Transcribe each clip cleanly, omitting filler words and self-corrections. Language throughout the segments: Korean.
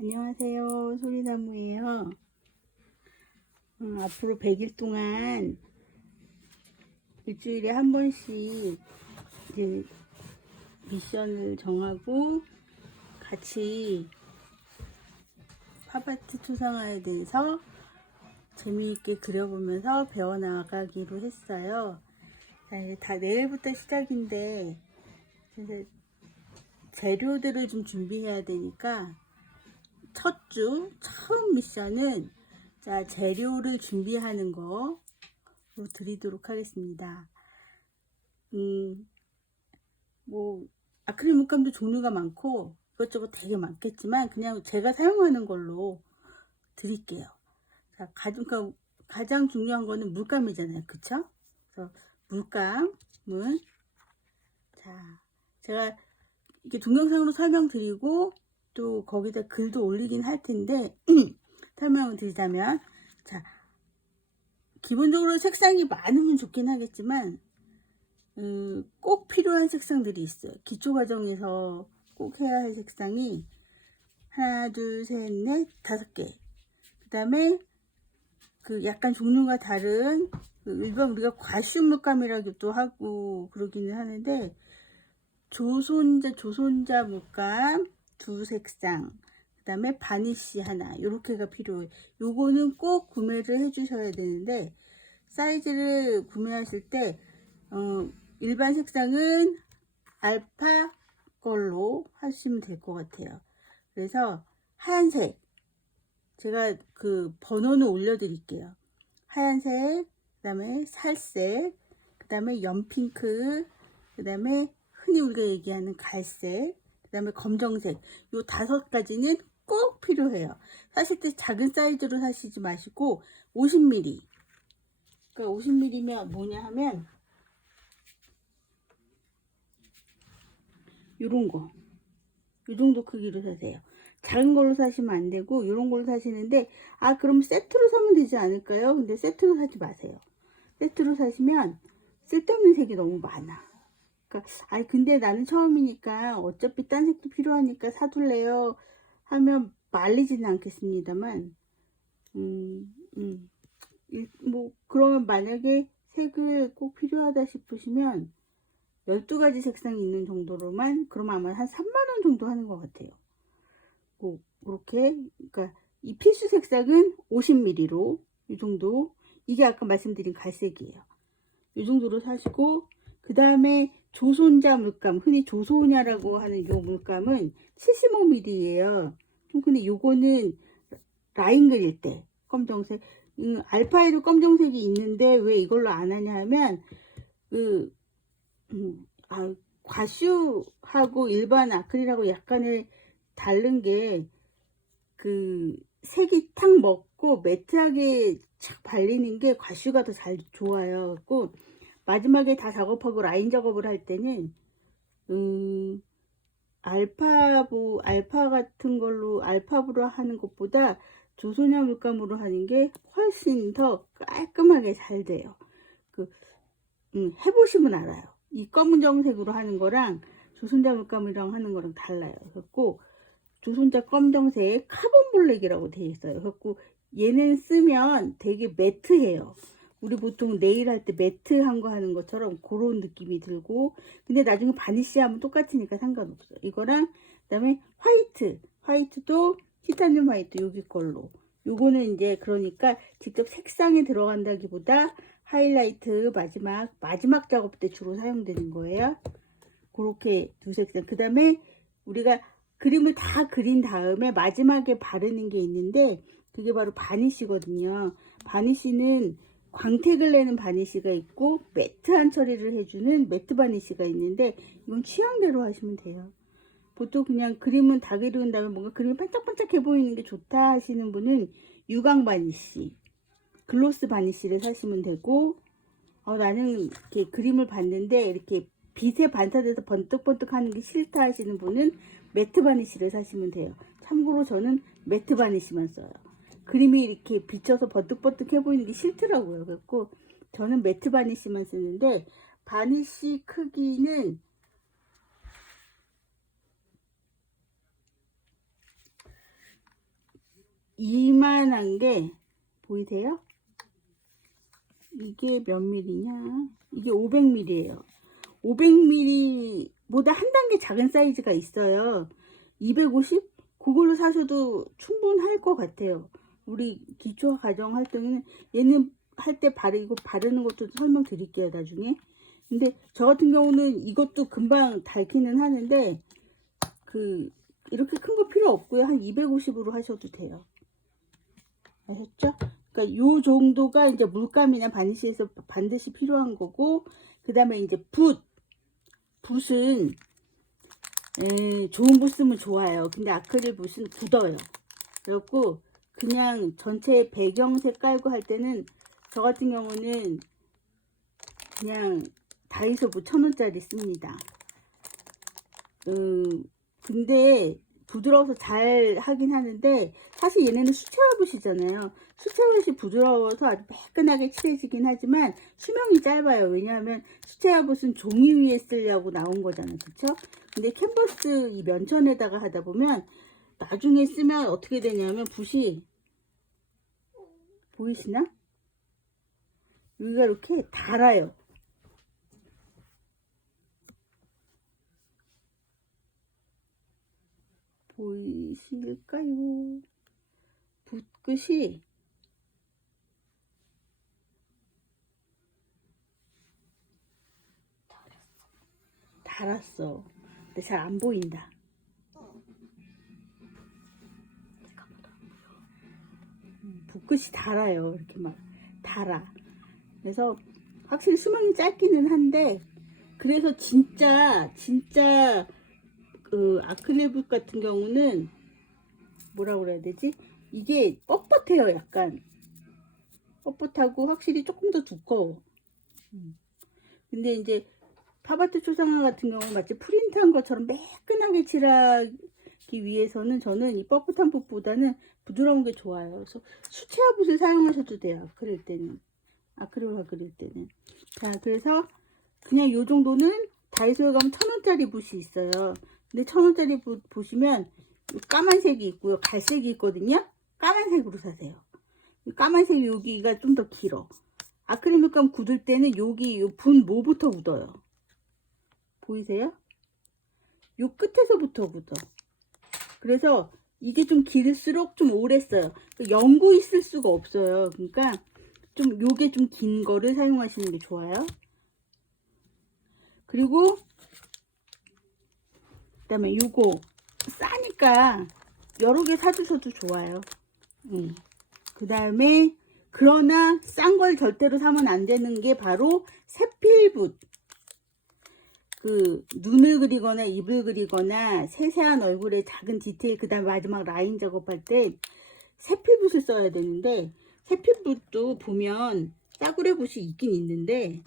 안녕하세요. 소리나무예요. 앞으로 100일 동안 일주일에 한 번씩 이제 미션을 정하고 같이 팝아트 초상화에 대해서 재미있게 그려보면서 배워나가기로 했어요. 자, 이제 다 내일부터 시작인데 이제 재료들을 좀 준비해야 되니까 첫 주 처음 미션은 자, 재료를 준비하는 거로 드리도록 하겠습니다. 뭐 아크릴 물감도 종류가 많고 이것저것 되게 많겠지만 그냥 제가 사용하는 걸로 드릴게요. 자, 가장 중요한 거는 물감이잖아요, 그쵸? 그래서 물감은 자, 제가 이렇게 동영상으로 설명드리고 또 거기다 글도 올리긴 할 텐데 설명을 드리자면, 자, 기본적으로 색상이 많으면 좋긴 하겠지만 꼭 필요한 색상들이 있어요. 기초 과정에서 꼭 해야 할 색상이 하나, 둘, 셋, 넷, 5개. 그 다음에 그 약간 종류가 다른 일반 우리가 과슈 물감이라고도 하고 그러기는 하는데 조손자 물감 2색상, 그 다음에 바니쉬 하나, 요렇게가 필요해요. 요거는 꼭 구매를 해 주셔야 되는데 사이즈를 구매하실 때 일반 색상은 알파 걸로 하시면 될 것 같아요. 그래서 하얀색, 제가 그 번호는 올려드릴게요. 하얀색, 그 다음에 살색, 그 다음에 연핑크, 그 다음에 흔히 우리가 얘기하는 갈색, 그 다음에 검정색, 요 5가지는 꼭 필요해요. 사실 때 작은 사이즈로 사시지 마시고 50mm, 그러니까 50mm면 뭐냐 하면 요런 거, 요 정도 크기로 사세요. 작은 걸로 사시면 안 되고 요런 걸로 사시는데, 그럼 세트로 사면 되지 않을까요? 근데 세트로 사지 마세요. 세트로 사시면 쓸데없는 색이 너무 많아. 그러니까 근데 나는 처음이니까 어차피 딴 색도 필요하니까 사둘래요 하면 말리지는 않겠습니다만, 뭐 그러면 만약에 색을 꼭 필요하다 싶으시면 12가지 색상이 있는 정도로만, 그러면 아마 한 3만원 정도 하는 것 같아요. 뭐 그렇게, 그러니까 이 필수 색상은 50mm로 이 정도, 이게 아까 말씀드린 갈색이에요. 이 정도로 사시고, 그 다음에 조손자 물감, 흔히 조소냐라고 하는 요 물감은 75mm예요. 근데 요거는 라인 그릴 때 검정색, 알파에도 검정색이 있는데 왜 이걸로 안 하냐 하면 과슈하고 일반 아크릴하고 약간의 다른 게 색이 탁 먹고 매트하게 착 발리는 게 과슈가 더 잘 좋아요. 그래서 마지막에 다 작업하고 라인 작업을 할 때는 알파 같은 걸로, 알파브로 하는 것보다 조소냐 물감으로 하는 게 훨씬 더 깔끔하게 잘 돼요. 해보시면 알아요. 이 검정색으로 하는 거랑 조선자 물감이랑 하는 거랑 달라요. 그래갖고 조선자 검정색 카본 블랙이라고 되어 있어요. 그래갖고 얘는 쓰면 되게 매트해요. 우리 보통 네일 할 때 매트한 거 하는 것처럼 그런 느낌이 들고, 근데 나중에 바니쉬 하면 똑같으니까 상관없어요. 이거랑 그다음에 화이트도 티타늄 화이트 여기 걸로, 요거는 이제 그러니까 직접 색상에 들어간다기보다 하이라이트 마지막 작업 때 주로 사용되는 거예요. 그렇게 2색상. 그 다음에 우리가 그림을 다 그린 다음에 마지막에 바르는 게 있는데 그게 바로 바니쉬거든요. 바니쉬는 광택을 내는 바니쉬가 있고 매트한 처리를 해주는 매트 바니쉬가 있는데, 이건 취향대로 하시면 돼요. 보통 그냥 그림은 다 그린 다음에 뭔가 그림이 반짝반짝해 보이는 게 좋다 하시는 분은 유광 바니쉬, 글로스 바니쉬를 사시면 되고, 나는 이렇게 그림을 봤는데 이렇게 빛에 반사돼서 번뜩번뜩 하는 게 싫다 하시는 분은 매트 바니쉬를 사시면 돼요. 참고로 저는 매트 바니쉬만 써요. 그림이 이렇게 비쳐서 번뜩번뜩 해 보이는 게 싫더라고요. 그래서 저는 매트 바니쉬만 쓰는데, 바니쉬 크기는 이만한 게 보이세요? 이게 몇 밀리냐? 이게 500ml예요. 500ml보다 한 단계 작은 사이즈가 있어요. 250? 그걸로 사셔도 충분할 것 같아요. 우리 기초 가정 활동에는 얘는 할 때 바르고 바르는 것도 설명드릴게요, 나중에. 근데 저 같은 경우는 이것도 금방 닳기는 하는데 이렇게 큰 거 필요 없고요. 한 250으로 하셔도 돼요. 아셨죠? 그러니까 요 정도가 이제 물감이나 바니쉬에서 반드시 필요한 거고, 그 다음에 이제 붓은 좋은 붓 쓰면 좋아요. 근데 아크릴 붓은 굳어요. 그래갖고 그냥 전체 배경색 깔고 할 때는 저 같은 경우는 그냥 다이소 붓 1000원짜리 씁니다. 근데 부드러워서 잘 하긴 하는데, 사실 얘네는 수채화 붓이잖아요. 수채화 붓이 부드러워서 아주 매끈하게 칠해지긴 하지만 수명이 짧아요. 왜냐하면 수채화 붓은 종이 위에 쓰려고 나온 거잖아요, 그쵸? 근데 캔버스 이 면천에다가 하다 보면 나중에 쓰면 어떻게 되냐면 붓이 보이시나? 여기가 이렇게 달아요. 보이실까요? 붓끝이 달았어. 근데 잘 안 보인다. 붓끝이 달아요. 이렇게 막 달아. 그래서 확실히 수명이 짧기는 한데, 그래서 진짜 아크릴 붓 같은 경우는 뭐라 그래야 되지? 이게 뻣뻣해요. 약간 뻣뻣하고 확실히 조금 더 두꺼워. 근데 이제 파바트 초상화 같은 경우는 마치 프린트한 것처럼 매끈하게 칠하기 위해서는 저는 이 뻣뻣한 붓보다는 부드러운 게 좋아요. 그래서 수채화 붓을 사용하셔도 돼요. 그릴 때는. 아크릴화 그릴 때는. 자, 그래서 그냥 요 정도는 다이소에 가면 1000원짜리 붓이 있어요. 근데 1000원짜리 붓 보시면 까만색이 있고요. 갈색이 있거든요. 까만색으로 사세요. 까만색 여기가 좀 더 길어. 아크릴 물감 굳을 때는 여기 요 분 모부터 굳어요. 보이세요? 요 끝에서부터 굳어. 그래서 이게 좀 길수록 좀 오래 써요. 영구 있을 수가 없어요. 그러니까 좀 요게 좀 긴 거를 사용하시는 게 좋아요. 그리고 그다음에 요거 싸니까 여러 개 사주셔도 좋아요. 그 다음에 그러나 싼 걸 절대로 사면 안 되는 게 바로 세필붓. 눈을 그리거나 입을 그리거나 세세한 얼굴에 작은 디테일, 그 다음에 마지막 라인 작업할 때 세필붓을 써야 되는데, 세필붓도 보면 싸구려 붓이 있긴 있는데,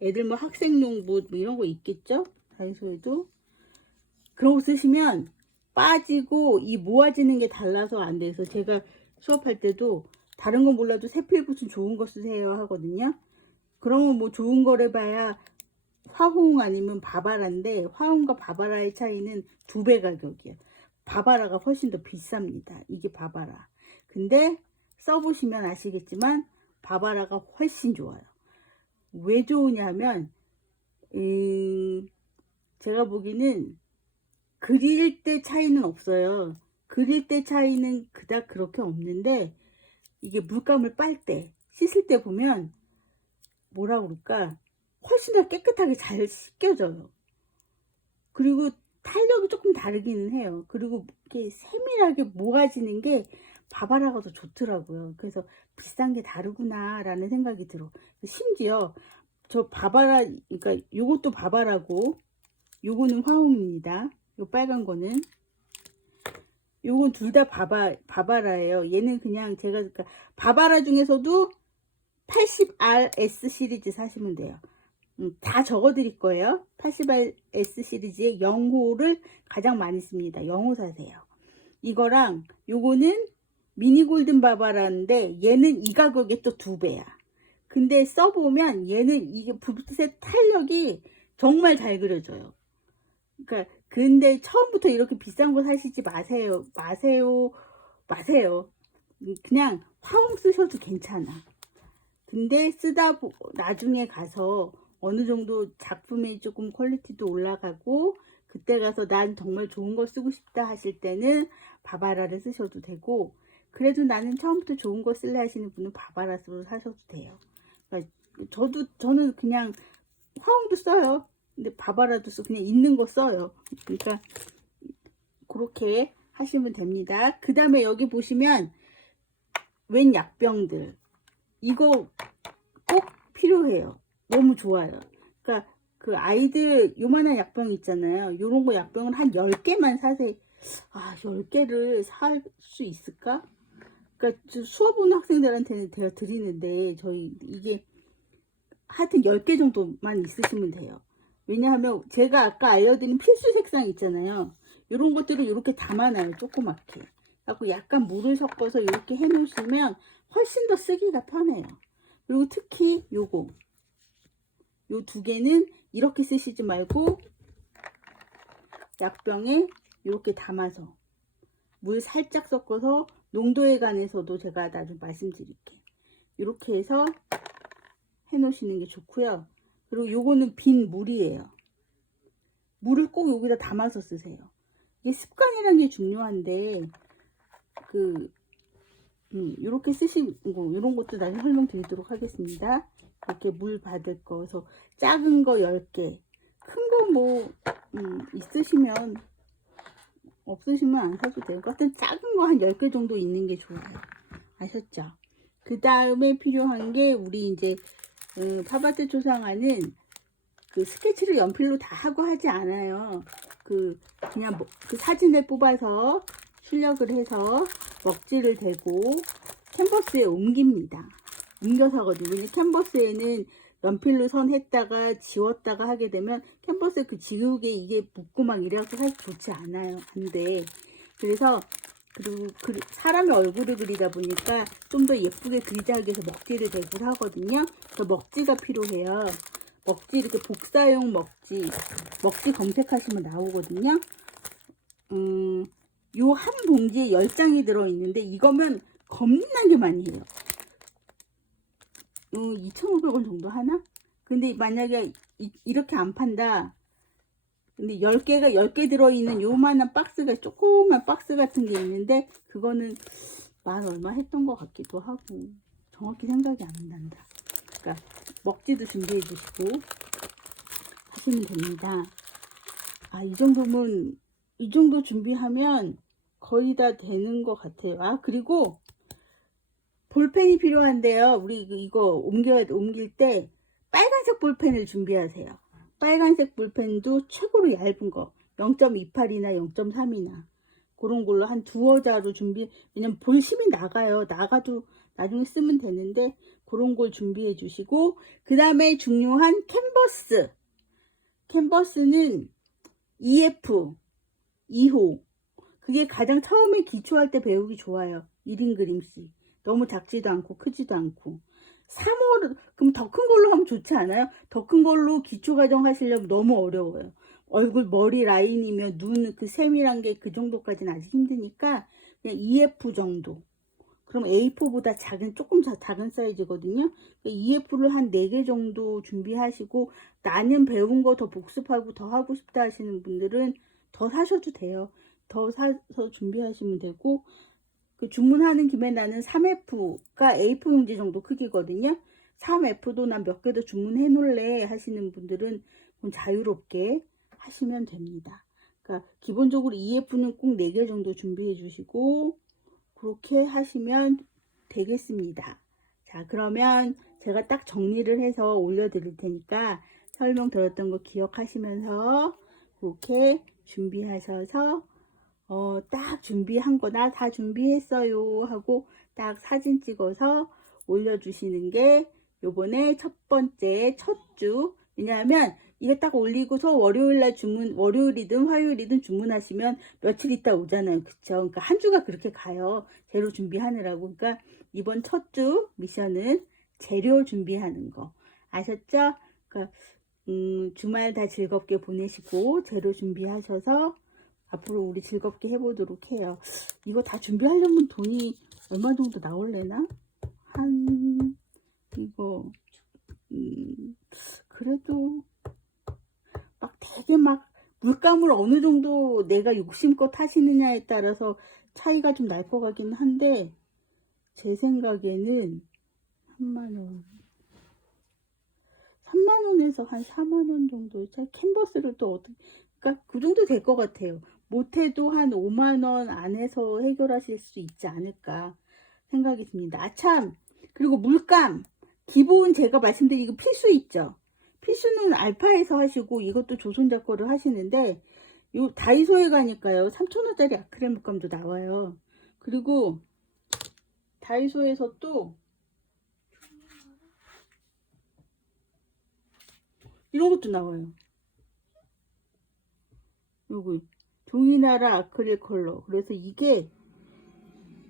애들 뭐 학생용 붓 뭐 이런 거 있겠죠? 다이소에도. 그런 거 쓰시면 빠지고 이 모아지는 게 달라서 안 돼서 제가 수업할 때도 다른 건 몰라도 세필붓은 좋은 거 쓰세요 하거든요. 그러면 뭐 좋은 거래 봐야 화홍 아니면 바바라인데, 화홍과 바바라의 차이는 2배 가격이에요. 바바라가 훨씬 더 비쌉니다. 이게 바바라. 근데 써보시면 아시겠지만 바바라가 훨씬 좋아요. 왜 좋으냐면 제가 보기에는 그릴 때 차이는 없어요. 그릴 때 차이는 그닥 그렇게 없는데, 이게 물감을 빨 때, 씻을 때 보면 뭐라 그럴까, 훨씬 더 깨끗하게 잘 씻겨져요. 그리고 탄력이 조금 다르기는 해요. 그리고 이렇게 세밀하게 모아지는 게 바바라가 더 좋더라고요. 그래서 비싼 게 다르구나 라는 생각이 들어. 심지어 저 바바라, 그러니까 요것도 바바라고 요거는 화홍입니다. 요 빨간 거는, 요건 둘 다 바바라예요. 얘는 그냥 제가, 그러니까 바바라 중에서도 80RS 시리즈 사시면 돼요. 다 적어 드릴 거예요. 80RS 시리즈의 0호를 가장 많이 씁니다. 0호 사세요. 이거랑 요거는 미니 골든 바바라인데, 얘는 이 가격에 또 2배야. 근데 써보면 얘는 이게 붓의 탄력이 정말 잘 그려져요. 그러니까 근데 처음부터 이렇게 비싼 거 사시지 마세요. 마세요. 그냥 화홍 쓰셔도 괜찮아. 근데 나중에 가서 어느 정도 작품이 조금 퀄리티도 올라가고 그때 가서 난 정말 좋은 걸 쓰고 싶다 하실 때는 바바라를 쓰셔도 되고, 그래도 나는 처음부터 좋은 거 쓸래 하시는 분은 바바라로 사셔도 돼요. 그러니까 저는 그냥 화홍도 써요. 근데 바바라도 써, 그냥 있는 거 써요. 그러니까 그렇게 하시면 됩니다. 그 다음에 여기 보시면 웬 약병들, 이거 꼭 필요해요. 너무 좋아요. 그러니까 그 아이들 요만한 약병 있잖아요. 요런 거 약병을 한 10개만 사세요. 아, 10개를 살 수 있을까? 그러니까 수업 오는 학생들한테는 제가 드리는데, 저희 이게 하여튼 10개 정도만 있으시면 돼요. 왜냐하면 제가 아까 알려드린 필수 색상 있잖아요. 이런 것들을 이렇게 담아놔요. 조그맣게. 그래서 약간 물을 섞어서 이렇게 해 놓으시면 훨씬 더 쓰기가 편해요. 그리고 특히 요거, 요 2개는 이렇게 쓰시지 말고 약병에 이렇게 담아서 물 살짝 섞어서, 농도에 관해서도 제가 나중에 말씀드릴게요. 이렇게 해서 해 놓으시는 게 좋고요. 그리고 요거는 빈 물이에요. 물을 꼭 여기다 담아서 쓰세요. 이게 습관이라는 게 중요한데, 이렇게 쓰시고, 이런 것도 나중에 설명드리도록 하겠습니다. 이렇게 물 받을 거, 그래서 작은 거 10개, 큰 거 뭐, 있으시면, 없으시면 안 사도 되고, 하여튼 작은 거 한 10개 정도 있는 게 좋아요. 아셨죠? 그 다음에 필요한 게, 우리 이제, 팝아트 초상화는 그 스케치를 연필로 다 하고 하지 않아요. 그냥 그 사진을 뽑아서 출력을 해서 먹지를 대고 캔버스에 옮깁니다. 옮겨서 하거든요. 왜냐면 캔버스에는 연필로 선 했다가 지웠다가 하게 되면 캔버스에 그 지우개 이게 묻고 막 이래서 사실 좋지 않아요. 안 돼. 그래서 그리고 사람의 얼굴을 그리다 보니까 좀 더 예쁘게 그리자 하기 위해서 먹지를 대고 하거든요. 그래서 먹지가 필요해요. 먹지, 이렇게 복사용 먹지 검색하시면 나오거든요. 요 한 봉지에 10장이 들어있는데 이거면 겁나게 많이 해요. 2,500원 정도 하나? 근데 만약에 이렇게 안 판다. 근데 10개 들어있는 요만한 박스가, 조그만 박스 같은 게 있는데 그거는 만 얼마 했던 것 같기도 하고 정확히 생각이 안 난다. 그러니까 먹지도 준비해 주시고 하시면 됩니다. 아, 이 정도 준비하면 거의 다 되는 것 같아요. 아, 그리고 볼펜이 필요한데요. 우리 이거 옮길 때 빨간색 볼펜을 준비하세요. 빨간색 볼펜도 최고로 얇은 거 0.28이나 0.3이나 그런 걸로 한 두어 자루 왜냐면 볼심이 나가도 나중에 쓰면 되는데 그런 걸 준비해 주시고, 그 다음에 중요한 캔버스는 EF 2호, 그게 가장 처음에 기초할 때 배우기 좋아요. 1인 그림씩 너무 작지도 않고 크지도 않고. 3호, 그럼 더 큰 걸로 하면 좋지 않아요? 더 큰 걸로 기초 과정 하시려면 너무 어려워요. 머리 라인이면 눈 그 세밀한 게 그 정도까지는 아직 힘드니까 그냥 EF 정도. 그럼 A4보다 조금 작은 사이즈거든요. EF를 한 4개 정도 준비하시고, 나는 배운 거 더 복습하고 더 하고 싶다 하시는 분들은 더 사셔도 돼요. 더 사서 준비하시면 되고, 주문하는 김에 나는 3F가 A4 용지 정도 크기거든요. 3F도 난 몇 개 더 주문해 놓을래 하시는 분들은 자유롭게 하시면 됩니다. 그러니까 기본적으로 EF는 꼭 4개 정도 준비해 주시고 그렇게 하시면 되겠습니다. 자, 그러면 제가 딱 정리를 해서 올려드릴 테니까 설명드렸던 거 기억하시면서 그렇게 준비하셔서 딱 준비한 거 나 다 준비했어요 하고 딱 사진 찍어서 올려주시는 게 요번에 첫 번째 첫 주. 왜냐하면 이게 딱 올리고서 월요일이든 화요일이든 주문하시면 며칠 있다 오잖아요. 그쵸? 그러니까 한 주가 그렇게 가요. 재료 준비하느라고. 그러니까 이번 첫 주 미션은 재료 준비하는 거. 아셨죠? 그러니까 주말 다 즐겁게 보내시고 재료 준비하셔서 앞으로 우리 즐겁게 해보도록 해요. 이거 다 준비하려면 돈이 얼마 정도 나올래나? 이거 그래도 막 되게 막 물감을 어느 정도 내가 욕심껏 하시느냐에 따라서 차이가 좀 날 것 같긴 한데, 제 생각에는 3만원 3만원에서 한 4만원 정도 캔버스를 또 어떻게, 그러니까 그 정도 될 것 같아요. 못해도 한 5만원 안에서 해결하실 수 있지 않을까 생각이 듭니다. 아참, 그리고 물감 기본 제가 말씀드린 이거 필수 있죠. 필수는 알파에서 하시고 이것도 조선자 거를 하시는데, 요 다이소에 가니까요 3,000원짜리 아크릴 물감도 나와요. 그리고 다이소에서 또 이런 것도 나와요. 요거 종이나라 아크릴 컬러. 그래서 이게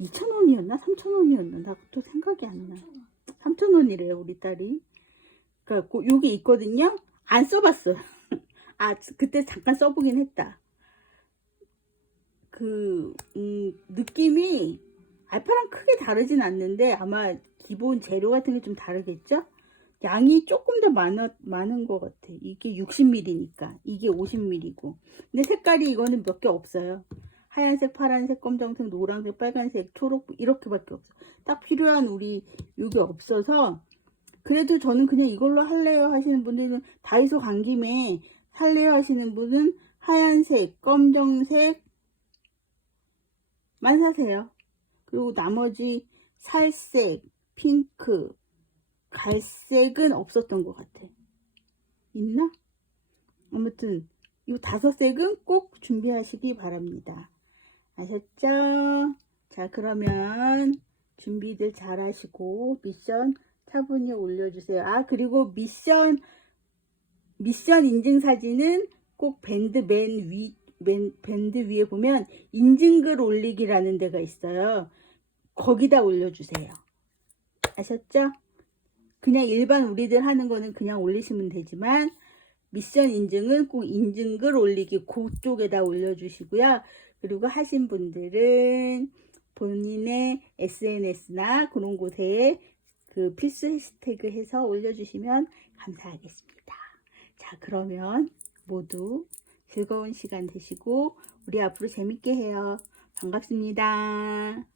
2,000원이었나 3,000원이었나 나 또 생각이 안 나. 3,000원이래요 우리 딸이. 그러니까 요게 있거든요. 안 써봤어요. 아, 그때 잠깐 써보긴 했다. 느낌이 알파랑 크게 다르진 않는데 아마 기본 재료 같은 게 좀 다르겠죠? 양이 조금 더 많은 것 같아. 이게 60ml니까 이게 50ml고. 근데 색깔이 이거는 몇 개 없어요. 하얀색, 파란색, 검정색, 노란색, 빨간색, 초록 이렇게밖에 없어. 딱 필요한 우리 이게 없어서, 그래도 저는 그냥 이걸로 할래요 하시는 분들은 다이소 간 김에 살래요 하시는 분은 하얀색, 검정색 만 사세요. 그리고 나머지 살색, 핑크, 갈색은 없었던 것 같아. 있나? 아무튼 이 5색은 꼭 준비하시기 바랍니다. 아셨죠? 자, 그러면 준비들 잘 하시고 미션 차분히 올려주세요. 아, 그리고 미션 인증 사진은 꼭 밴드 밴드 위에 보면 인증글 올리기라는 데가 있어요. 거기다 올려주세요. 아셨죠? 그냥 일반 우리들 하는 거는 그냥 올리시면 되지만, 미션 인증은 꼭 인증글 올리기 그쪽에다 올려주시고요. 그리고 하신 분들은 본인의 SNS나 그런 곳에 그 필수 해시태그 해서 올려주시면 감사하겠습니다. 자, 그러면 모두 즐거운 시간 되시고 우리 앞으로 재밌게 해요. 반갑습니다.